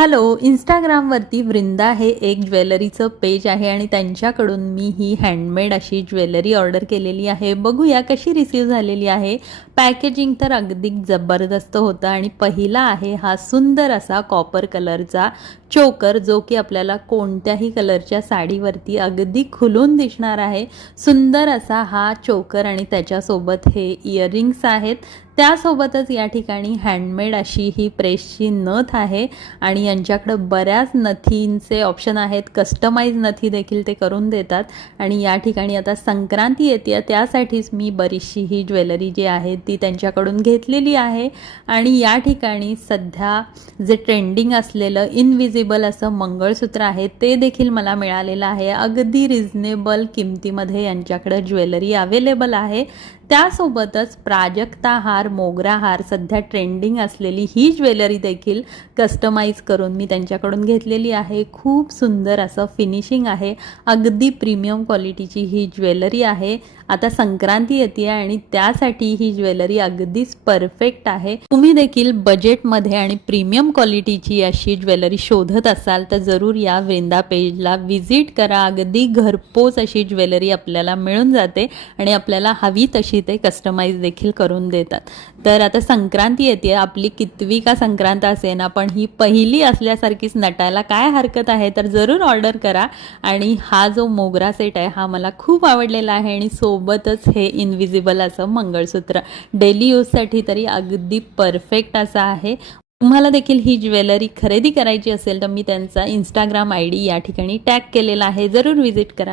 Hello, इंस्टाग्रामवरती वृंदा हे एक ज्वेलरीचं पेज आहे आणि त्यांच्याकडून मी ही हँडमेड अशी ज्वेलरी ऑर्डर केलेली आहे। बघूया कशी रिसीव झालेली आहे। पॅकेजिंग तर अगदी जबरदस्त होतं आणि पहिला आहे हा सुंदर असा कॉपर कलरचा चोकर, जो की आपल्याला कोणत्याही कलरच्या साडीवरती अगदी खुलून दिसणार आहे। सुंदर असा हा चोकर आणि त्याच्यासोबत हे इयरिंग्स आहेत। त्यासोबतच या ठिकाणी हँडमेड अशी ही प्रेसची नथ आहे आणि यांच्याकडे बऱ्याच नथींचे ऑप्शन आहेत। कस्टमाइज नथी देखील ते करून देतात आणि या ठिकाणी आता संक्रांती येते, त्यासाठीच मी बरीचशी ही ज्वेलरी जी आहे ती त्यांच्याकडून घेतलेली आहे। आणि या ठिकाणी सध्या जे ट्रेंडिंग असलेलं इनविजिबल असं मंगळसूत्र आहे ते देखील मला मिळालेलं आहे। अगदी रिझनेबल किमतीमध्ये यांच्याकडे ज्वेलरी अवेलेबल आहे। त्यासोबतच प्राजक्ता हार, मोगरा हार, सध्या ट्रेंडिंग असलेली ही ज्वेलरी देखील कस्टमाइज करून मी त्यांच्याकडून घेतलेली आहे। खूप सुंदर असं फिनिशिंग आहे, अगदी प्रीमियम क्वालिटीची ही ज्वेलरी आहे। आता संक्रांती येते आणि त्यासाठी ही ज्वेलरी अगदीच परफेक्ट आहे। तुम्ही देखील बजेटमध्ये आणि प्रीमियम क्वालिटीची अशी ज्वेलरी शोधत असाल तर जरूर या वृंदा पेजला व्हिजिट करा। अगदी घरपोच अशी ज्वेलरी आपल्याला मिळून जाते आणि आपल्याला हवी तशी ते कस्टमाइज देखील करून देतात। तर आता संक्रांती येते, आपली कितवी का संक्रांत असेना पण ही पहिली असल्यासारखीच नटायला काय हरकत आहे। तर जरूर ऑर्डर करा। आणि हा जो मोगरा सेट आहे हा मला खूप आवडलेला आहे आणि सोबतच हे इनविजिबल असं मंगळसूत्र डेली यूजसाठी तरी अगदी परफेक्ट असं आहे। तुम्हाला देखील ही ज्वेलरी खरेदी करायची असेल तर मी त्यांचा इंस्टाग्राम ID या ठिकाणी टॅग केलेला आहे, जरूर व्हिजिट करा।